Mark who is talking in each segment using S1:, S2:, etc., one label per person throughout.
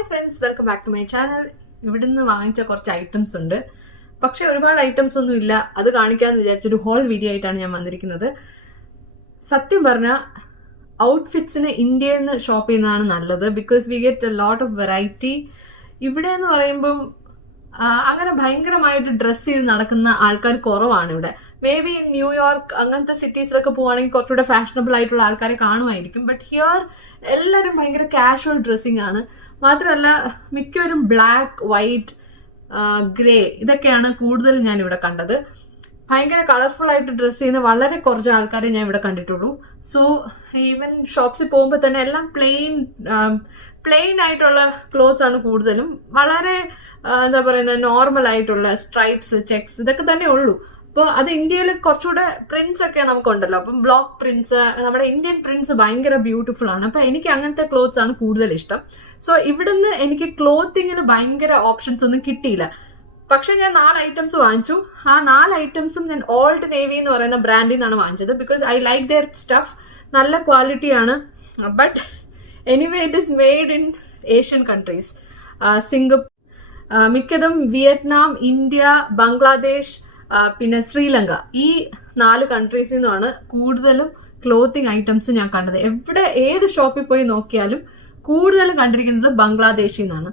S1: Hi friends welcome back to my channel ഇവിടുന്ന് വാങ്ങിച്ച കുറച്ച് ഐറ്റംസ് ഉണ്ട്. പക്ഷെ ഒരുപാട് ഐറ്റംസ് ഒന്നും ഇല്ല. അത് കാണിക്കാന്ന് വിചാരിച്ചൊരു ഹോൾ വീഡിയോ ആയിട്ടാണ് ഞാൻ വന്നിരിക്കുന്നത്. സത്യം പറഞ്ഞാൽ ഔട്ട്ഫിറ്റ്സിന് ഇന്ത്യയിൽ നിന്ന് ഷോപ്പ് ചെയ്യുന്നതാണ് നല്ലത്. Because we get a lot of variety ഇവിടെ എന്ന് പറയുമ്പം അങ്ങനെ ഭയങ്കരമായിട്ട് ഡ്രസ്സ് ചെയ്ത് നടക്കുന്ന ആൾക്കാർ കുറവാണ് ഇവിടെ. മേ ബി ന്യൂയോർക്ക് അങ്ങനത്തെ സിറ്റീസിലൊക്കെ പോവാണെങ്കിൽ കുറച്ചുകൂടെ ഫാഷനബിൾ ആയിട്ടുള്ള ആൾക്കാരെ കാണുമായിരിക്കും. ബട്ട് ഹിയർ എല്ലാവരും ഭയങ്കര കാഷ്വൽ ഡ്രസ്സിങ് ആണ്. മാത്രമല്ല മിക്കവരും ബ്ലാക്ക് വൈറ്റ് ഗ്രേ ഇതൊക്കെയാണ് കൂടുതൽ ഞാൻ ഇവിടെ കണ്ടത്. ഭയങ്കര കളർഫുൾ ആയിട്ട് ഡ്രസ്സ് ചെയ്യുന്ന വളരെ കുറച്ച് ആൾക്കാരെ ഞാൻ ഇവിടെ കണ്ടിട്ടുള്ളൂ. സോ ഈവൻ ഷോപ്സിൽ പോകുമ്പോൾ തന്നെ എല്ലാം പ്ലെയിൻ പ്ലെയിൻ ആയിട്ടുള്ള ക്ലോത്ത്സ് ആണ് കൂടുതലും. വളരെ എന്താ പറയുന്നത് നോർമൽ ആയിട്ടുള്ള സ്ട്രൈപ്സ് ചെക്സ് ഇതൊക്കെ തന്നെ ഉള്ളൂ. അപ്പോൾ അത് ഇന്ത്യയിൽ കുറച്ചുകൂടെ പ്രിന്റ്സ് ഒക്കെ നമുക്കുണ്ടല്ലോ. അപ്പം ബ്ലോക്ക് പ്രിന്റ്സ് നമ്മുടെ ഇന്ത്യൻ പ്രിന്റ്സ് ഭയങ്കര ബ്യൂട്ടിഫുൾ ആണ്. അപ്പം എനിക്ക് അങ്ങനത്തെ ക്ലോത്ത്സ് ആണ് കൂടുതൽ ഇഷ്ടം. സോ ഇവിടുന്ന് എനിക്ക് ക്ലോത്തിങ്ങിന് ഭയങ്കര ഓപ്ഷൻസ് ഒന്നും കിട്ടിയില്ല. പക്ഷെ ഞാൻ നാല് ഐറ്റംസ് വാങ്ങിച്ചു. ആ നാല് ഐറ്റംസും ഞാൻ ഓൾഡ് നേവി എന്ന് പറയുന്ന ബ്രാൻഡിൽ നിന്നാണ് വാങ്ങിച്ചത്. Because I like their stuff നല്ല ക്വാളിറ്റിയാണ് but anyway it is made in Asian countries Singapore മിക്കതും വിയറ്റ്നാം ഇന്ത്യ ബംഗ്ലാദേശ് പിന്നെ ശ്രീലങ്ക. ഈ നാല് കൺട്രീസിൽ നിന്നാണ് കൂടുതലും ക്ലോത്തിങ് ഐറ്റംസ് ഞാൻ കണ്ടത്. എവിടെ ഏത് ഷോപ്പിൽ പോയി നോക്കിയാലും കൂടുതലും കണ്ടിരിക്കുന്നത് ബംഗ്ലാദേശിൽ നിന്നാണ്.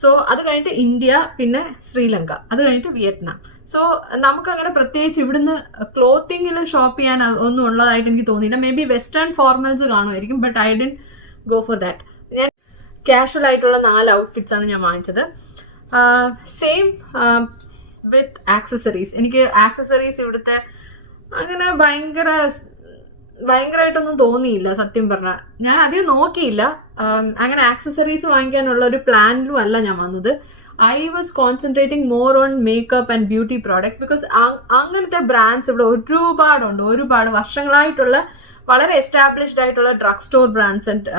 S1: സോ അത് കഴിഞ്ഞിട്ട് ഇന്ത്യ പിന്നെ ശ്രീലങ്ക. അത് കഴിഞ്ഞിട്ട് വിയറ്റ്നാം. സോ നമുക്കങ്ങനെ പ്രത്യേകിച്ച് ഇവിടുന്ന് ക്ലോത്തിങ്ങിൽ ഷോപ്പ് ചെയ്യാൻ ഒന്നും ഉള്ളതായിട്ട് എനിക്ക് തോന്നിയില്ല. മേ ബി വെസ്റ്റേൺ ഫോർമൽസ് കാണുമായിരിക്കും but I didn't go for that ഞാൻ കാഷ്വൽ ആയിട്ടുള്ള നാല് ഔട്ട്ഫിറ്റ്സ് ആണ് ഞാൻ വാങ്ങിച്ചത്. സെയിം വിത്ത് ആക്സസറീസ് എനിക്ക് ആക്സസറീസ് ഇവിടുത്തെ അങ്ങനെ ഭയങ്കര ഭയങ്കരമായിട്ടൊന്നും തോന്നിയില്ല സത്യം പറഞ്ഞാൽ ഞാൻ അധികം നോക്കിയില്ല. അങ്ങനെ ആക്സസറീസ് വാങ്ങിക്കാനുള്ള ഒരു പ്ലാനിലും അല്ല ഞാൻ വന്നത്. I was concentrating more on makeup and beauty products because അങ്ങനത്തെ ബ്രാൻഡ്സ് ഇവിടെ ഒരുപാടുണ്ട്. ഒരുപാട് വർഷങ്ങളായിട്ടുള്ള വളരെ എസ്റ്റാബ്ലിഷ്ഡ് ആയിട്ടുള്ള drug store brands and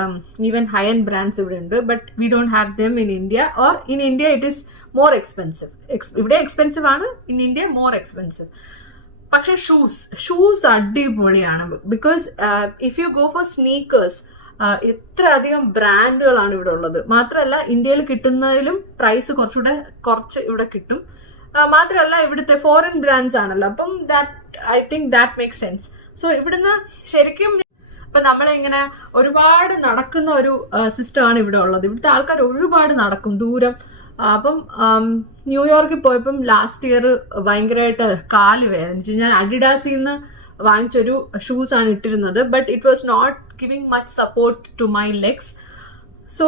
S1: even high end brands ഇവിടെ ഉണ്ട്. But we don't have them in India or in India it is more expensive ഇവിടെ എക്സ്പെൻസീവ് ആണ് ഇൻ ഇന്ത്യ മോർ എക്സ്പെൻസീവ് പക്ഷെ ഷൂസ് ഷൂസ് അടിപൊളിയാണ്. Because if you go for sneakers ഇത്ര അധികം ബ്രാൻഡുകളാണ് ഇവിടെ ഉള്ളത്. മാത്രമല്ല ഇന്ത്യയിൽ കിട്ടുന്നതിലും പ്രൈസ് കുറച്ചുകൂടെ കുറച്ച് ഇവിടെ കിട്ടും. ആ, മാത്രമല്ല ഇവിടുത്തെ ഫോറിൻ ബ്രാൻഡ്സ് ആണല്ലോ. അപ്പം that I think that make sense so ഇവിടുന്ന് ശരിക്കും ഇപ്പൊ നമ്മളിങ്ങനെ ഒരുപാട് നടക്കുന്ന ഒരു സിസ്റ്റമാണ് ഇവിടെ ഉള്ളത്. ഇവിടുത്തെ ആൾക്കാർ ഒരുപാട് നടക്കും. ദൂരം അപ്പം ന്യൂയോർക്കിൽ പോയപ്പം ലാസ്റ്റ് ഇയർ ഭയങ്കരമായിട്ട് കാൽ വേദനിച്ചു ഞാൻ അഡിഡാസിൽ നിന്ന് വാങ്ങിച്ചൊരു ഷൂസ് ആണ് ഇട്ടിരുന്നത്. But it was not giving much support to my legs so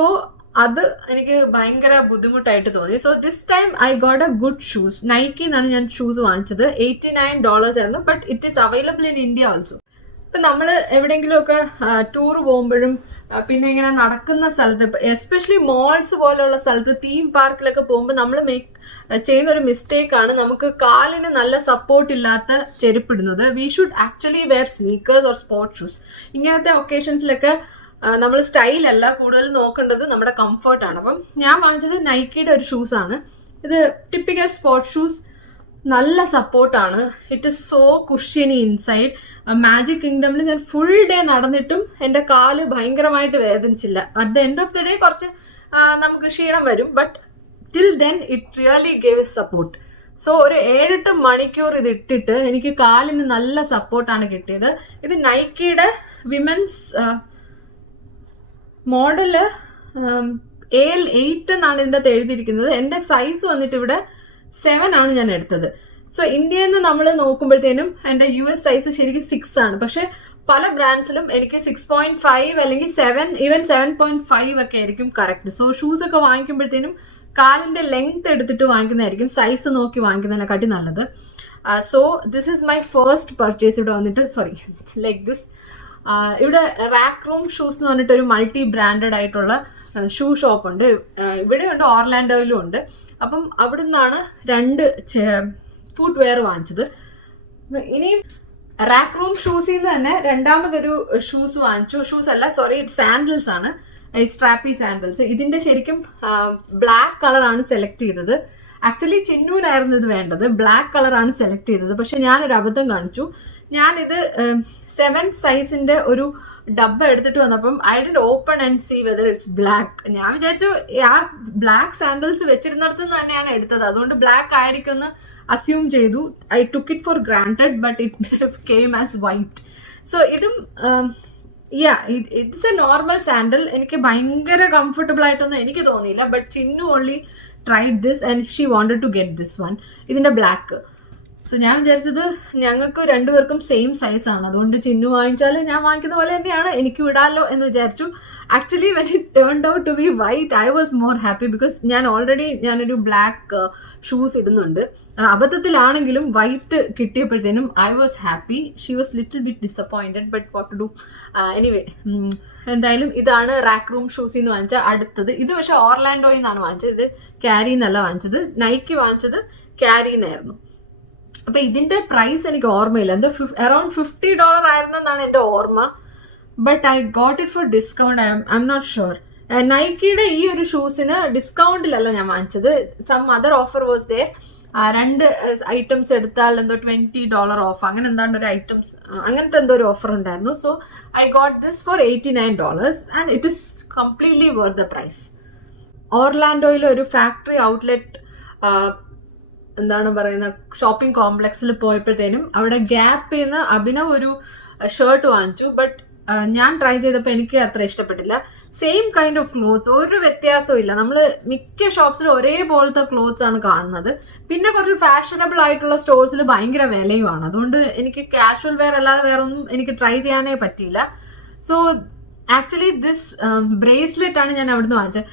S1: അത് എനിക്ക് ഭയങ്കര ബുദ്ധിമുട്ടായിട്ട് തോന്നി. So this time I got a good shoes Nike എന്നാണ് ഞാൻ ഷൂസ് വാങ്ങിച്ചത്. എയ്റ്റി നയൻ ഡോളേഴ്സ് ആയിരുന്നു. But it is available in India also ഇപ്പൊ നമ്മൾ എവിടെയെങ്കിലുമൊക്കെ ടൂർ പോകുമ്പോഴും പിന്നെ ഇങ്ങനെ നടക്കുന്ന സ്ഥലത്ത് ഇപ്പം എസ്പെഷ്യലി മോൾസ് പോലെയുള്ള സ്ഥലത്ത് തീം പാർക്കിലൊക്കെ പോകുമ്പോൾ നമ്മൾ മേക്ക് ചെയ്യുന്ന ഒരു മിസ്റ്റേക്ക് ആണ് നമുക്ക് കാലിന് നല്ല സപ്പോർട്ട് ഇല്ലാത്ത ചെരുപ്പിടുന്നത്. We should actually wear sneakers or sports shoes ഇങ്ങനത്തെ ഒക്കേഷൻസിലൊക്കെ നമ്മൾ സ്റ്റൈലല്ല കൂടുതൽ നോക്കേണ്ടത് നമ്മുടെ കംഫർട്ടാണ് അപ്പം ഞാൻ വാങ്ങിച്ചത് നൈക്കിയുടെ ഒരു ഷൂസാണ് ഇത് ടിപ്പിക്കൽ സ്പോർട്സ് ഷൂസ് നല്ല സപ്പോർട്ടാണ്. It is so cushiony inside magic കിങ്ഡമിൽ ഞാൻ ഫുൾ ഡേ നടന്നിട്ടും എന്റെ കാൽ ഭയങ്കരമായിട്ട് വേദനിച്ചില്ല. At the end of the day കുറച്ച് നമുക്ക് ക്ഷീണം വരും. But till then it really gave support so ഒരു ഏഴെട്ട് മണിക്കൂർ ഇത് ഇട്ടിട്ട് എനിക്ക് കാലിന് നല്ല സപ്പോർട്ടാണ് കിട്ടിയത്. ഇത് നൈക്കിയുടെ വിമൻസ് മോഡൽ എൽ എയ്റ്റ് എന്നാണ് ഇതിന്റെ അകത്ത് എഴുതിയിരിക്കുന്നത്. എന്റെ സൈസ് വന്നിട്ട് ഇവിടെ സെവൻ ആണ് ഞാൻ എടുത്തത്. സോ ഇന്ത്യയിൽ നിന്ന് നമ്മൾ നോക്കുമ്പോഴത്തേനും എന്റെ യു എസ് സൈസ് ശരിക്കും സിക്സ് ആണ്. പക്ഷേ പല ബ്രാൻഡ്സിലും എനിക്ക് സിക്സ് പോയിന്റ് ഫൈവ് അല്ലെങ്കിൽ seven even seven point five ഒക്കെ ആയിരിക്കും കറക്റ്റ് സോ ഷൂസ് ഒക്കെ വാങ്ങിക്കുമ്പോഴത്തേനും കാലിന്റെ ലെങ്ത് എടുത്തിട്ട് വാങ്ങിക്കുന്നതായിരിക്കും സൈസ് നോക്കി വാങ്ങിക്കുന്നതിനെക്കാട്ടി നല്ലത്. So this is my first purchase ഇവിടെ വന്നിട്ട് സോറി ലൈക്ക് ദിസ് ഇവിടെ റാക്ക് റൂം ഷൂസ് എന്ന് പറഞ്ഞിട്ട് ഒരു മൾട്ടി ബ്രാൻഡഡ് ആയിട്ടുള്ള ഷൂ ഷോപ്പ് ഉണ്ട്. ഇവിടെ ഇവിടെയുണ്ട് ഓർലാൻഡോയിലും ഉണ്ട്. അപ്പം അവിടെ നിന്നാണ് രണ്ട് ഫുഡ് വെയർ വാങ്ങിച്ചത്. ഇനിയും റാക്ക് റൂം ഷൂസിൽ നിന്ന് തന്നെ രണ്ടാമതൊരു ഷൂസ് വാങ്ങിച്ചു. ഷൂസ് അല്ല സോറി സാൻഡൽസ് ആണ്. ഈ സ്ട്രാപ്പി സാൻഡൽസ് ഇതിന്റെ ശരിക്കും ബ്ലാക്ക് കളറാണ് സെലക്ട് ചെയ്തത്. ആക്ച്വലി ചിന്നൂനായിരുന്നു ഇത് വേണ്ടത്. ബ്ലാക്ക് കളറാണ് സെലക്ട് ചെയ്തത്. പക്ഷെ ഞാനൊരു അബദ്ധം കാണിച്ചു. ഞാനിത് സെവൻ സൈസിന്റെ ഒരു ഡബ്ബ എടുത്തിട്ട് വന്നപ്പം I did open and see whether it's black ഞാൻ വിചാരിച്ചു ആ ബ്ലാക്ക് സാൻഡൽസ് വെച്ചിരുന്നിടത്ത് നിന്ന് തന്നെയാണ് എടുത്തത്. അതുകൊണ്ട് ബ്ലാക്ക് ആയിരിക്കും എന്ന് അസ്യൂം ചെയ്തു I took it for granted but it came as white so ഇതും yeah it's a normal sandal എനിക്ക് ഭയങ്കര കംഫർട്ടബിൾ ആയിട്ടൊന്നും എനിക്ക് തോന്നിയില്ല. But Chinnu only tried this and she wanted to get this one ഇതിന്റെ ബ്ലാക്ക് സോ ഞാൻ വിചാരിച്ചത് ഞങ്ങൾക്ക് രണ്ടുപേർക്കും സെയിം സൈസ് ആണ്. അതുകൊണ്ട് ചിന്നു വാങ്ങിച്ചാൽ ഞാൻ വാങ്ങിക്കുന്ന പോലെ തന്നെയാണ് എനിക്ക് വിടാമല്ലോ എന്ന് വിചാരിച്ചു. Actually when it turn out to be white I was more happy because ഞാൻ ഓൾറെഡി ഞാനൊരു ബ്ലാക്ക് ഷൂസ് ഇടുന്നുണ്ട്. ആ, അബദ്ധത്തിലാണെങ്കിലും white കിട്ടിയപ്പോഴത്തേനും I was happy she was little bit disappointed but what do anyway എന്തായാലും ഇതാണ് റാക്ക് റൂം ഷൂസിൽ നിന്ന് വാങ്ങിച്ച അടുത്തത്. ഇത് പക്ഷേ ഓർലാൻഡോയിൽ നിന്നാണ് വാങ്ങിച്ചത്. ഇത് ക്യാരി എന്നല്ല വാങ്ങിച്ചത്. നൈക്ക് വാങ്ങിച്ചത് ക്യാരിന്നായിരുന്നു അപ്പൊ ഇതിന്റെ പ്രൈസ് എനിക്ക് ഓർമ്മയില്ല. എന്തോ അറൌണ്ട് ഫിഫ്റ്റി ഡോളർ ആയിരുന്നു എന്നാണ് എന്റെ ഓർമ്മ. But I got it for discount I I'm not sure നൈക്കിയുടെ ഈ ഒരു ഷൂസിന് ഡിസ്കൗണ്ടിലല്ല ഞാൻ വാങ്ങിച്ചത്. Some other offer was there രണ്ട് ഐറ്റംസ് എടുത്താൽ എന്തോ ട്വന്റി ഡോളർ ഓഫ് അങ്ങനെ എന്താണ്ട് ഒരു ഐറ്റംസ് അങ്ങനത്തെ എന്തോ ഒരു ഓഫർ ഉണ്ടായിരുന്നു. So I got this for eighty nine dollars and it is completely worth the price ഓർലാൻഡോയിലെ ഒരു ഫാക്ടറി ഔട്ട്ലെറ്റ് എന്താണ് പറയുന്ന ഷോപ്പിംഗ് കോംപ്ലക്സിൽ പോയപ്പോഴത്തേനും അവിടെ ഗ്യാപ്പിൽ നിന്ന് അഭിനവ് ഒരു ഷർട്ട് വാങ്ങിച്ചു. ബട്ട് ഞാൻ ട്രൈ ചെയ്തപ്പോൾ എനിക്ക് അത്ര ഇഷ്ടപ്പെട്ടില്ല. സെയിം കൈൻഡ് ഓഫ് ക്ലോത്ത്സ് ഒരു വ്യത്യാസവും ഇല്ല. നമ്മൾ മിക്ക ഷോപ്സിലും ഒരേപോലത്തെ ക്ലോത്ത്സ് ആണ് കാണുന്നത്. പിന്നെ കുറച്ച് ഫാഷനബിൾ ആയിട്ടുള്ള സ്റ്റോഴ്സിൽ ഭയങ്കര വിലയുമാണ് അതുകൊണ്ട് എനിക്ക് കാഷ്വൽ വെയർ അല്ലാതെ വേറെ ഒന്നും എനിക്ക് ട്രൈ ചെയ്യാനേ പറ്റിയില്ല. സോ ആക്ച്വലി ദിസ് ബ്രേസ്ലെറ്റ് ആണ് ഞാൻ അവിടുന്ന് വാങ്ങിച്ചത്.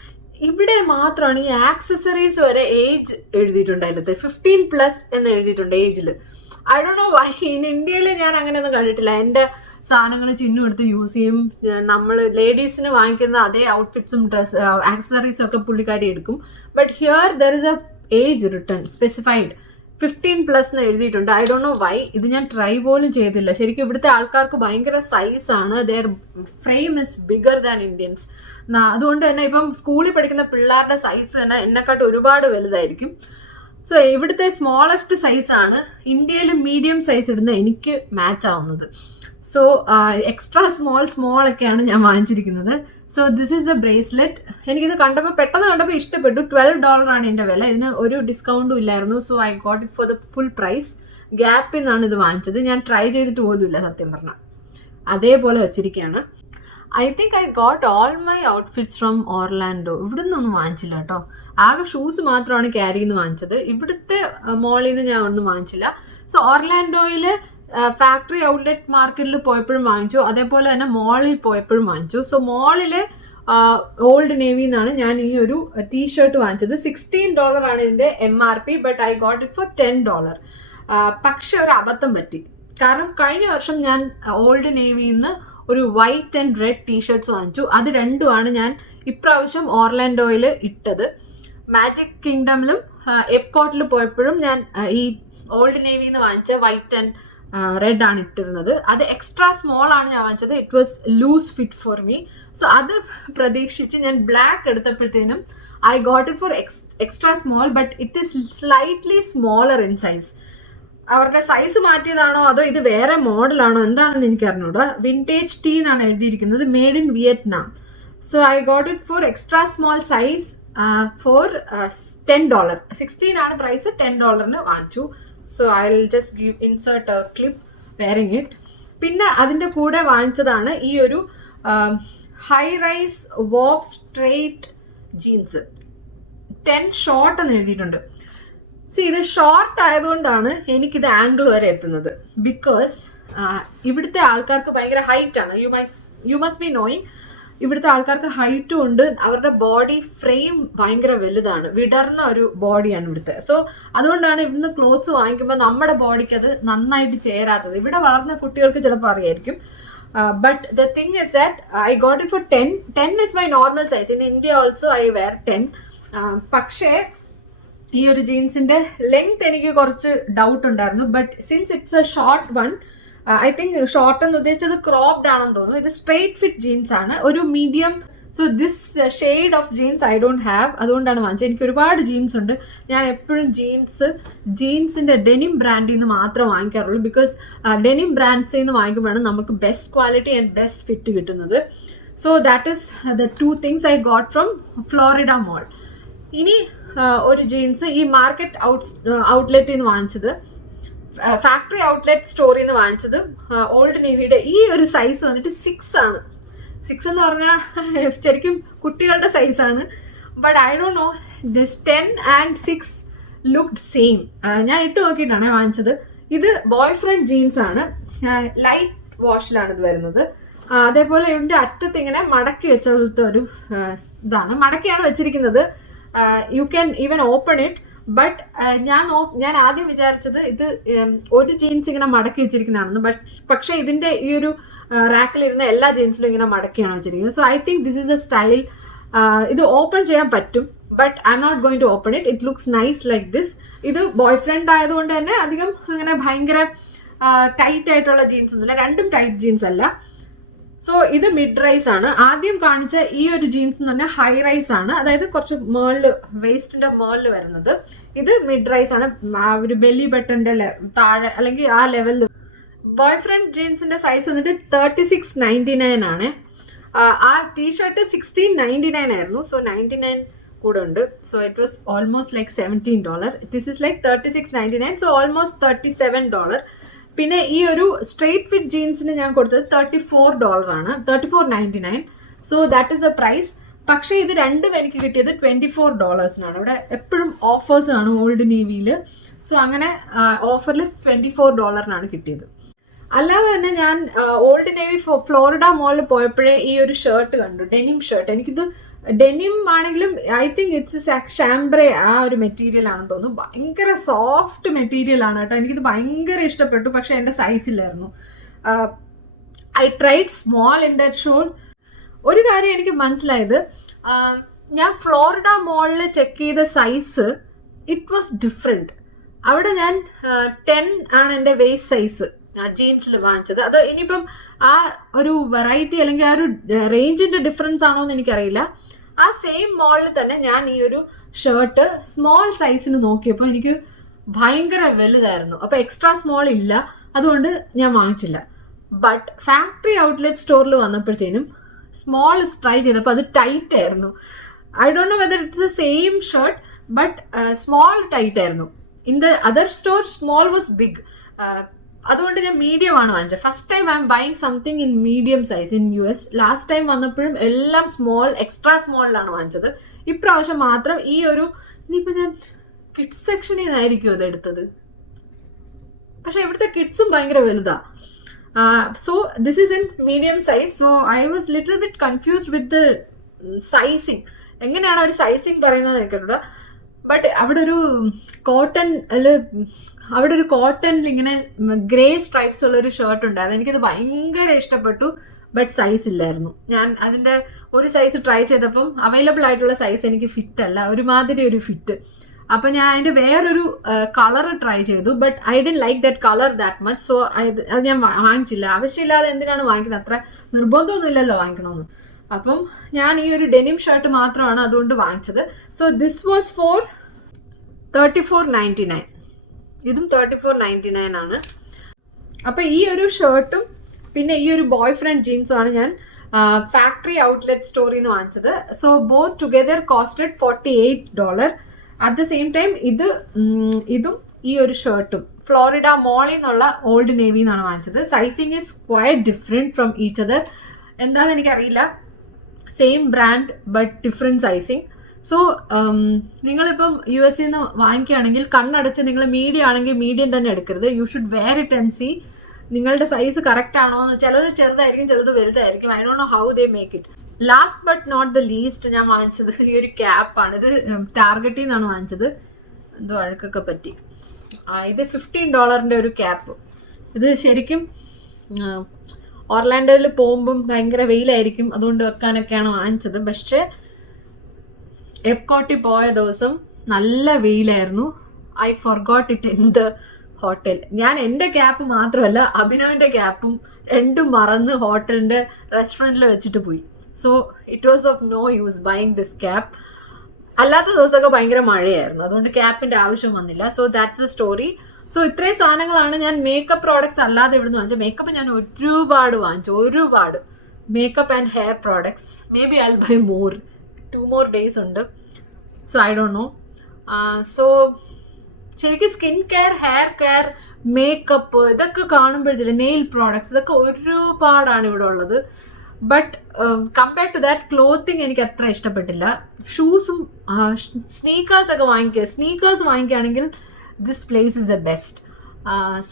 S1: ഇവിടെ മാത്രമാണ് ഈ ആക്സസറീസ് വരെ ഏജ് എഴുതിയിട്ടുണ്ട് അതിനകത്ത്. ഫിഫ്റ്റീൻ പ്ലസ് എന്ന് എഴുതിയിട്ടുണ്ട് ഏജിൽ I Dr know why in ഇന്ത്യയിൽ ഞാൻ അങ്ങനെയൊന്നും കണ്ടിട്ടില്ല. എന്റെ സാധനങ്ങൾ ചിഹ്നം എടുത്ത് യൂസ് ചെയ്യും. നമ്മൾ ലേഡീസിന് വാങ്ങിക്കുന്ന അതേ ഔട്ട്ഫിറ്റ്സും ഡ്രസ് ആക്സസറീസും ഒക്കെ പുള്ളിക്കാരി എടുക്കും. But here there is a age return specified fifteen plus എന്ന് എഴുതിയിട്ടുണ്ട്. ഐ ഡോണ്ട് നോ വൈ ഇത് ഞാൻ ട്രൈ പോലും ചെയ്തില്ല. ശരിക്കും ഇവിടുത്തെ ആൾക്കാർക്ക് ഭയങ്കര ആണ്. Their frame is bigger than Indians അതുകൊണ്ട് തന്നെ ഇപ്പം സ്കൂളിൽ പഠിക്കുന്ന പിള്ളേരുടെ സൈസ് തന്നെ എന്നെക്കാട്ട് ഒരുപാട് വലുതായിരിക്കും. സോ ഇവിടുത്തെ സ്മോളസ്റ്റ് സൈസ് ആണ്. ഇന്ത്യയിൽ മീഡിയം സൈസ് ഇടുന്ന എനിക്ക് മാച്ച് ആവുന്നത്. സോ എക്സ്ട്രാ സ്മോൾ സ്മോൾ ഒക്കെയാണ് ഞാൻ വാങ്ങിച്ചിരിക്കുന്നത്. So this is a bracelet എനിക്കിത് കണ്ടപ്പോൾ പെട്ടെന്ന് കണ്ടപ്പോൾ ഇഷ്ടപ്പെട്ടു. ട്വൽവ് ഡോളറാണ് ഇതിന്റെ വില. ഇതിന് ഒരു ഡിസ്കൗണ്ടും ഇല്ലായിരുന്നു. So I got it for the full price ഗ്യാപ്പിൽ നിന്നാണ് ഇത് വാങ്ങിച്ചത്. ഞാൻ ട്രൈ ചെയ്തിട്ട് പോലും ഇല്ല സത്യം പറഞ്ഞാൽ അതേപോലെ വെച്ചിരിക്കുകയാണ് I think I got all my outfits from Orlando ഇവിടെ നിന്നൊന്നും വാങ്ങിച്ചില്ല കേട്ടോ. ആകെ ഷൂസ് മാത്രമാണ് ക്യാരി നിന്ന് വാങ്ങിച്ചത്. ഇവിടുത്തെ മോളിൽ നിന്ന് ഞാൻ ഒന്നും വാങ്ങിച്ചില്ല. സോ ഓർലാൻഡോയിൽ ഫാക്ടറി ഔട്ട്ലെറ്റ് മാർക്കറ്റിൽ പോയപ്പോഴും വാങ്ങിച്ചു. അതേപോലെ തന്നെ മോളിൽ പോയപ്പോഴും വാങ്ങിച്ചു. സോ മോളിൽ ഓൾഡ് നേവി എന്നാണ് ഞാൻ ഈ ഒരു ടീ ഷർട്ട് വാങ്ങിച്ചത്. സിക്സ്റ്റീൻ ഡോളർ ആണ് ഇതിന്റെ M R P but I got it for ten dollar പക്ഷെ ഒരു അബദ്ധം പറ്റി. കാരണം കഴിഞ്ഞ വർഷം ഞാൻ ഓൾഡ് നേവിയിൽ നിന്ന് ഒരു white and red T shirts വാങ്ങിച്ചു. അത് രണ്ടുമാണ് ഞാൻ ഇപ്രാവശ്യം ഓർലാൻഡോയിൽ ഇട്ടത്. മാജിക് കിങ്ഡമിലും എപ്കോട്ടിൽ പോയപ്പോഴും ഞാൻ ഈ ഓൾഡ് നേവിയിൽ നിന്ന് വാങ്ങിച്ച വൈറ്റ് ആൻഡ് റെഡ് ആണ് ഇട്ടിരുന്നത്. അത് എക്സ്ട്രാ സ്മോൾ ആണ് ഞാൻ വാങ്ങിച്ചത്. It was loose fit for me so അത് പ്രതീക്ഷിച്ച് ഞാൻ black എടുത്തപ്പോഴത്തേനും I got it for extra small but it is slightly smaller in size അവരുടെ സൈസ് മാറ്റിയതാണോ? അതോ ഇത് വേറെ മോഡലാണോ? എന്താണെന്ന് എനിക്ക് അറിഞ്ഞൂടാ വിന്റേജ് ടീ എന്നാണ് എഴുതിയിരിക്കുന്നത്. Made in Vietnam so I got it for extra small size for ten dollar sixteen ആണ് പ്രൈസ് ടെൻ ഡോളറിന് വാങ്ങിച്ചു. So I will just give insert clip wearing it പിന്നെ അതിന്റെ കൂടെ വാങ്ങിച്ചതാണ് ഈ ഒരു high rise wolf straight jeans ten short എന്ന് എഴുതിയിട്ടുണ്ട്. സി ഇത് ഷോർട്ട് ആയതുകൊണ്ടാണ് എനിക്കിത് ആംഗിൾ വരെ എത്തുന്നത്. ബിക്കോസ് ഇവിടുത്തെ ആൾക്കാർക്ക് ഭയങ്കര ഹൈറ്റ് ആണ്. You my you must be knowing ഇവിടുത്തെ ആൾക്കാർക്ക് ഹൈറ്റും ഉണ്ട്. അവരുടെ ബോഡി ഫ്രെയിം ഭയങ്കര വലുതാണ്. വിടർന്ന ഒരു ബോഡിയാണ് ഇവിടുത്തെ. സോ അതുകൊണ്ടാണ് ഇവിടുന്ന് ക്ലോത്ത്സ് വാങ്ങിക്കുമ്പോൾ നമ്മുടെ ബോഡിക്ക് അത് നന്നായിട്ട് ചേരാത്തത്. ഇവിടെ വളർന്ന കുട്ടികൾക്ക് ചിലപ്പോൾ അറിയായിരിക്കും. But the thing is that I got it for ten ten is my normal size in India also I wear ten പക്ഷേ ഈ ഒരു ജീൻസിന്റെ ലെങ്ത് എനിക്ക് കുറച്ച് ഡൗട്ട് ഉണ്ടായിരുന്നു. But since it's a short one I think short എന്ന് ഉദ്ദേശിച്ചത് cropped ആണെന്ന് തോന്നുന്നു. ഇത് സ്ട്രെയിറ്റ് ഫിറ്റ് ജീൻസ് ആണ്. ഒരു medium so this shade of jeans I don't have അതുകൊണ്ടാണ് വാങ്ങിച്ചത്. എനിക്ക് ഒരുപാട് ജീൻസ് ഉണ്ട്. ഞാൻ എപ്പോഴും ജീൻസ് ജീൻസിന്റെ ഡെനിം ബ്രാൻഡിൽ നിന്ന് മാത്രം വാങ്ങിക്കാറുള്ളൂ. ബിക്കോസ് ഡെനിം ബ്രാൻഡ്സിൽ നിന്ന് വാങ്ങിക്കുമ്പോഴാണ് നമുക്ക് best quality and best fit കിട്ടുന്നത്. So that is the two things I got from Florida mall ഇനി ഒരു ജീൻസ് ഈ മാർക്കറ്റ് ഔട്ട് ഔട്ട്ലെറ്റിൽ നിന്ന് വാങ്ങിച്ചത്. ഫാക്ടറി ഔട്ട്ലെറ്റ് സ്റ്റോറിൽ നിന്ന് വാങ്ങിച്ചത് ഓൾഡ് നേവിയുടെ ഈ ഒരു സൈസ് വന്നിട്ട് സിക്സ് ആണ്. സിക്സ് എന്ന് പറഞ്ഞാൽ ശരിക്കും കുട്ടികളുടെ സൈസാണ് but I Dr know this ten and six looked same ഞാൻ ഇട്ട് നോക്കിയിട്ടാണ് വാങ്ങിച്ചത്. ഇത് ബോയ് ഫ്രണ്ട് ജീൻസ് ആണ് ലൈറ്റ് വാഷിലാണ് ഇത് വരുന്നത്. അതേപോലെ ഇതിന്റെ അറ്റത്ത് ഇങ്ങനെ മടക്കി വെച്ചപോലത്തെ ഒരു ഇതാണ്. മടക്കിയാണ് വെച്ചിരിക്കുന്നത്. You can even open it but ഞാൻ നോ ഞാൻ ആദ്യം വിചാരിച്ചത് ഇത് ഒരു ജീൻസ് ഇങ്ങനെ മടക്കി വെച്ചിരിക്കുന്നതാണെന്ന്. ബട്ട് പക്ഷേ ഇതിന്റെ ഈ ഒരു റാക്കിലിരുന്ന എല്ലാ ജീൻസിലും ഇങ്ങനെ മടക്കിയാണ് വെച്ചിരിക്കുന്നത്. So I think this is a style ഇത് ഓപ്പൺ ചെയ്യാൻ പറ്റും. But I'm not going to open it it looks nice like this ഇത് ബോയ് ഫ്രണ്ട് ആയതുകൊണ്ട് തന്നെ അധികം അങ്ങനെ ഭയങ്കര ടൈറ്റ് ആയിട്ടുള്ള ജീൻസ് ഒന്നുമില്ല. രണ്ടും ടൈറ്റ് ജീൻസ് അല്ല. സോ ഇത് മിഡ് റൈസ് ആണ്. ആദ്യം കാണിച്ച ഈ ഒരു ജീൻസ് എന്ന് പറഞ്ഞാൽ ഹൈ റൈസ് ആണ്. അതായത് കുറച്ച് മേളിൽ വേസ്റ്റിന്റെ മേളിൽ വരുന്നത്. ഇത് മിഡ് റൈസ് ആണ്. ഒരു ബെല്ലി ബട്ടന്റെ താഴെ അല്ലെങ്കിൽ ആ ലെവലിൽ ബോയ് ഫ്രണ്ട് ജീൻസിന്റെ സൈസ് വന്നിട്ട് തേർട്ടി സിക്സ് നയന്റി നയൻ ആണ്. ആ T shirt sixteen ninety nine ആയിരുന്നു. സോ നയന്റി നയൻ കൂടെ ഉണ്ട്. So it was almost like seventeen dollar this is like thirty six ninety nine so almost thirty seven dollar പിന്നെ ഈ ഒരു straight fit ജീൻസിന് ഞാൻ കൊടുത്തത് തേർട്ടി ഫോർ ഡോളർ ആണ്. Thirty four ninety nine so that is a price പക്ഷേ ഇത് രണ്ടും എനിക്ക് കിട്ടിയത് ട്വന്റി ഫോർ ഡോളേഴ്സിനാണ് ഇവിടെ എപ്പോഴും ഓഫേഴ്സ് ആണ് ഓൾഡ് നേവിയിൽ സോ അങ്ങനെ ഓഫറിൽ ട്വന്റി ഫോർ ഡോളറിനാണ് കിട്ടിയത്. അല്ലാതെ തന്നെ ഞാൻ ഓൾഡ് നേവി ഫ്ലോറിഡ മോളിൽ പോയപ്പോഴേ ഈ ഒരു ഷർട്ട് കണ്ടു. ഡെനിം ഷർട്ട് എനിക്കിത് ഡെനിം ആണെങ്കിലും ഐ തിങ്ക് ഇറ്റ്സ് ഷാംബ്രെ ആ ഒരു മെറ്റീരിയൽ ആണെന്ന് തോന്നുന്നു. ഭയങ്കര സോഫ്റ്റ് മെറ്റീരിയൽ ആണ് കേട്ടോ. എനിക്കിത് ഭയങ്കര ഇഷ്ടപ്പെട്ടു. പക്ഷെ എന്റെ സൈസ് ഇല്ലായിരുന്നു. I tried small in that shawl ഒരു കാര്യം എനിക്ക് മനസ്സിലായത് ഞാൻ ഫ്ലോറിഡ മോളിൽ ചെക്ക് ചെയ്ത സൈസ് ഇറ്റ് വാസ് ഡിഫറെന്റ് അവിടെ ഞാൻ ടെൻ ആണ് എന്റെ വേസ്റ്റ് സൈസ് ജീൻസിൽ വാങ്ങിച്ചത്. അത് ഇനിയിപ്പം ആ ഒരു വെറൈറ്റി അല്ലെങ്കിൽ ആ ഒരു റേഞ്ചിന്റെ ഡിഫറൻസ് ആണോ എന്ന് എനിക്കറിയില്ല. ആ സെയിം മോളിൽ തന്നെ ഞാൻ ഈ ഒരു ഷർട്ട് സ്മോൾ സൈസിന് നോക്കിയപ്പോൾ എനിക്ക് ഭയങ്കര വലുതായിരുന്നു. അപ്പോൾ എക്സ്ട്രാ സ്മോൾ ഇല്ല. അതുകൊണ്ട് ഞാൻ വാങ്ങിച്ചില്ല. ബട്ട് ഫാക്ടറി ഔട്ട്ലെറ്റ് സ്റ്റോറിൽ വന്നപ്പോഴത്തേനും സ്മോൾ ട്രൈ ചെയ്തപ്പോൾ അത് ടൈറ്റ് ആയിരുന്നു. I don't know whether it's the same shirt but small tight ആയിരുന്നു. In the other store small was big അതുകൊണ്ട് ഞാൻ മീഡിയം ആണ് വാങ്ങിച്ചത്. First time I'm buying something in medium size in U S last time വന്നപ്പോഴും എല്ലാം small extra സ്മോളിലാണ് വാങ്ങിച്ചത്. ഇപ്രാവശ്യം മാത്രം ഈ ഒരു ഇനിയിപ്പോൾ ഞാൻ കിഡ്സ് സെക്ഷനിൽ നിന്നായിരിക്കും അത് എടുത്തത്. പക്ഷെ ഇവിടുത്തെ കിഡ്സും ഭയങ്കര വലുതാ. So this is in medium size so I was little bit confused with sizing എങ്ങനെയാണ് അവർ സൈസിങ് പറയുന്നത് എനിക്കറിയില്ല ബട്ട് അവിടെ ഒരു കോട്ടൺ അവിടെ ഒരു കോട്ടണിൽ ഇങ്ങനെ ഗ്രേ സ്ട്രൈപ്സ് ഉള്ള ഒരു ഷർട്ട് ഉണ്ടായിരുന്നു എനിക്കത് ഭയങ്കര ഇഷ്ടപ്പെട്ടു. ബട്ട് സൈസ് ഇല്ലായിരുന്നു. ഞാൻ അതിന്റെ ഒരു സൈസ് ട്രൈ ചെയ്തപ്പം അവൈലബിൾ ആയിട്ടുള്ള സൈസ് എനിക്ക് ഫിറ്റ് അല്ല. ഒരുമാതിരി ഒരു ഫിറ്റ് അപ്പം ഞാൻ അതിന്റെ വേറൊരു കളർ ട്രൈ ചെയ്തു. But I didn't like that colour that much so അത് ഞാൻ വാങ്ങിച്ചില്ല. ആവശ്യമില്ലാതെ എന്തിനാണ് വാങ്ങിക്കുന്നത്? അത്ര നിർബന്ധമൊന്നുമില്ലല്ലോ വാങ്ങിക്കണമെന്ന്. അപ്പം ഞാൻ ഈ ഒരു ഡെനിം ഷർട്ട് മാത്രമാണ് അതുകൊണ്ട് വാങ്ങിച്ചത്. So this was for thirty four ninety nine ഇതും തേർട്ടി ഫോർ നയന്റി നയൻ ആണ്. അപ്പോൾ ഈ ഒരു ഷർട്ടും പിന്നെ ഈ ഒരു ബോയ് ഫ്രണ്ട് ജീൻസും ആണ് ഞാൻ ഫാക്ടറി ഔട്ട്ലെറ്റ് സ്റ്റോറിൽ നിന്ന് വാങ്ങിച്ചത്. So both together costed forty eight dollar at the same time ഇത് ഇതും ഈ ഒരു ഷർട്ടും ഫ്ലോറിഡ മോളിൽ നിന്നുള്ള ഓൾഡ് നേവി എന്നാണ് വാങ്ങിച്ചത്. Sizing is quite different from each other എന്താണെന്ന് എനിക്കറിയില്ല. Same brand but different sizing so നിങ്ങളിപ്പം യു എസ് നിന്ന് വാങ്ങിക്കുകയാണെങ്കിൽ കണ്ണടച്ച് നിങ്ങൾ മീഡിയം ആണെങ്കിൽ മീഡിയം തന്നെ എടുക്കരുത്. You should wear it and see നിങ്ങളുടെ സൈസ് കറക്റ്റ് ആണോ എന്ന്. ചിലത് ചെറുതായിരിക്കും ചിലത് വലുതായിരിക്കും. I don't know how they make it last but not the least ഞാൻ വാങ്ങിച്ചത് ഈ ഒരു ക്യാപ്പാണ് ഇത് ടാർഗറ്റിൽ നിന്നാണ് വാങ്ങിച്ചത്. എന്തോ അഴുക്കൊക്കെ പറ്റി. ഇത് ഫിഫ്റ്റീൻ ഡോളറിന്റെ ഒരു ക്യാപ്പ് ഇത് ശരിക്കും ഓർലാൻഡോയിൽ പോകുമ്പം ഭയങ്കര വെയിലായിരിക്കും. അതുകൊണ്ട് വെക്കാനൊക്കെയാണ് വാങ്ങിച്ചത്. പക്ഷേ എപ്കോട്ടിൽ പോയ ദിവസം നല്ല വെയിലായിരുന്നു. I forgot it in the hotel ഞാൻ എന്റെ ക്യാപ്പ് മാത്രമല്ല അഭിനവിന്റെ ക്യാപ്പും രണ്ടും മറന്ന് ഹോട്ടലിന്റെ റെസ്റ്റോറന്റിൽ വെച്ചിട്ട് പോയി. So it was of no use being this cap അല്ലാത്ത ദിവസമൊക്കെ ഭയങ്കര മഴയായിരുന്നു. അതുകൊണ്ട് ക്യാപ്പിന്റെ ആവശ്യം വന്നില്ല. So that's a story so ഇത്രയും സാധനങ്ങളാണ് ഞാൻ മേക്കപ്പ് പ്രോഡക്റ്റ്സ് അല്ലാതെ ഇവിടുന്ന് വാങ്ങിച്ചത്. മേക്കപ്പ് ഞാൻ ഒരുപാട് വാങ്ങിച്ചു. ഒരുപാട്. Makeup and hair products maybe I buy more two more days ഉണ്ട്. So I don't know so ശരിക്കും skin care hair care makeup ഇതൊക്കെ കാണുമ്പോഴത്തേക്ക് നെയിൽ പ്രോഡക്ട്സ് ഇതൊക്കെ ഒരുപാടാണ് ഇവിടെ ഉള്ളത്. But compare to that clothing എനിക്ക് അത്ര ഇഷ്ടപ്പെട്ടില്ല. ഷൂസും സ്നീക്കേഴ്സ് ഒക്കെ വാങ്ങിക്കുക sneakers വാങ്ങിക്കുകയാണെങ്കിൽ this place is a best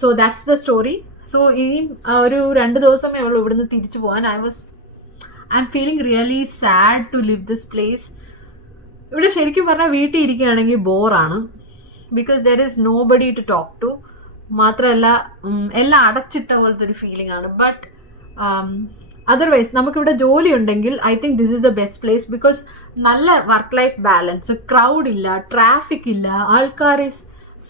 S1: so that's the story so ഇനിയും ഒരു രണ്ട് ദിവസമേ ഉള്ളൂ ഇവിടുന്ന് തിരിച്ചു പോകാൻ. I was I'm feeling really sad to leave this place ഇവിടെ ശരിക്കും പറഞ്ഞാൽ വീട്ടിൽ ഇരിക്കുകയാണെങ്കിൽ ബോറാണ്. Because there is no buddy to talk to മാത്രമല്ല എല്ലാം അടച്ചിട്ട പോലത്തെ ഒരു ഫീലിംഗ് ആണ്. ബട്ട് അതർവൈസ് നമുക്കിവിടെ ജോലി ഉണ്ടെങ്കിൽ I think this is the best place because നല്ല വർക്ക് ലൈഫ് ബാലൻസ് ക്രൗഡ് ഇല്ല ട്രാഫിക് ഇല്ല ആൾക്കാർ is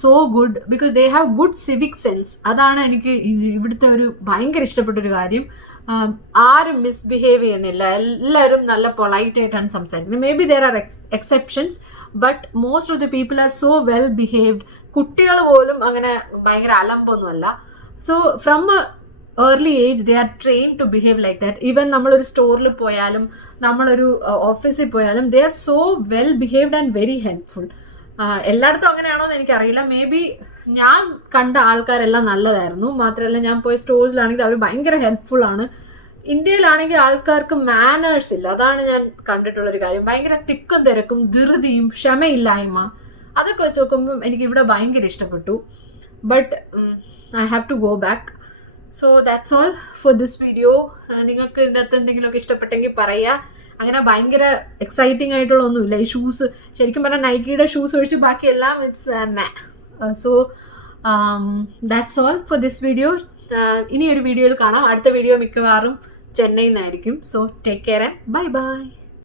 S1: so good because they have good civic sense അതാണ് എനിക്ക് ഇവിടുത്തെ ഒരു ഭയങ്കര ഇഷ്ടപ്പെട്ടൊരു കാര്യം. ആരും മിസ്ബിഹേവ് ചെയ്യുന്നില്ല. എല്ലാവരും നല്ല പൊളൈറ്റ് ആയിട്ടാണ് സംസാരിക്കുന്നത്. Maybe there are exceptions but most of the people are so well behaved കുട്ടികൾ പോലും അങ്ങനെ ഭയങ്കര അലമ്പൊന്നുമല്ല. So from early age they are train to behave like that even നമ്മളൊരു സ്റ്റോറിൽ പോയാലും നമ്മളൊരു ഓഫീസിൽ പോയാലും they are so well behaved and very helpful എല്ലായിടത്തും അങ്ങനെയാണോ എന്ന് എനിക്കറിയില്ല. മേ ബി ഞാൻ കണ്ട ആൾക്കാരെല്ലാം നല്ലതായിരുന്നു. മാത്രമല്ല ഞാൻ പോയ സ്റ്റോഴ്സിലാണെങ്കിൽ അവർ ഭയങ്കര ഹെൽപ്ഫുൾ ആണ്. ഇന്ത്യയിലാണെങ്കിൽ ആൾക്കാർക്ക് മാനേഴ്സ് ഇല്ല. അതാണ് ഞാൻ കണ്ടിട്ടുള്ള ഒരു കാര്യം. ഭയങ്കര തിക്കും തിരക്കും ധൃതിയും ക്ഷമയില്ലായ്മ. അതൊക്കെ വെച്ച് നോക്കുമ്പം എനിക്ക് ഇവിടെ ഭയങ്കര ഇഷ്ടപ്പെട്ടു. But I have to go back so that's all for this video നിങ്ങൾക്ക് ഇതിനകത്ത് എന്തെങ്കിലുമൊക്കെ ഇഷ്ടപ്പെട്ടെങ്കിൽ പറയുക അങ്ങനെ ഭയങ്കര എക്സൈറ്റിംഗ് ആയിട്ടുള്ള ഒന്നുമില്ല ഈ ഷൂസ് ശരിക്കും പറഞ്ഞാൽ നൈക്കിയുടെ ഷൂസ് ഒഴിച്ച് ബാക്കിയെല്ലാം it's so that's all for this video ഇനി ഒരു വീഡിയോയിൽ കാണാം. അടുത്ത വീഡിയോ മിക്കവാറും ചെന്നൈയിൽ നിന്നായിരിക്കും so take care and bye bye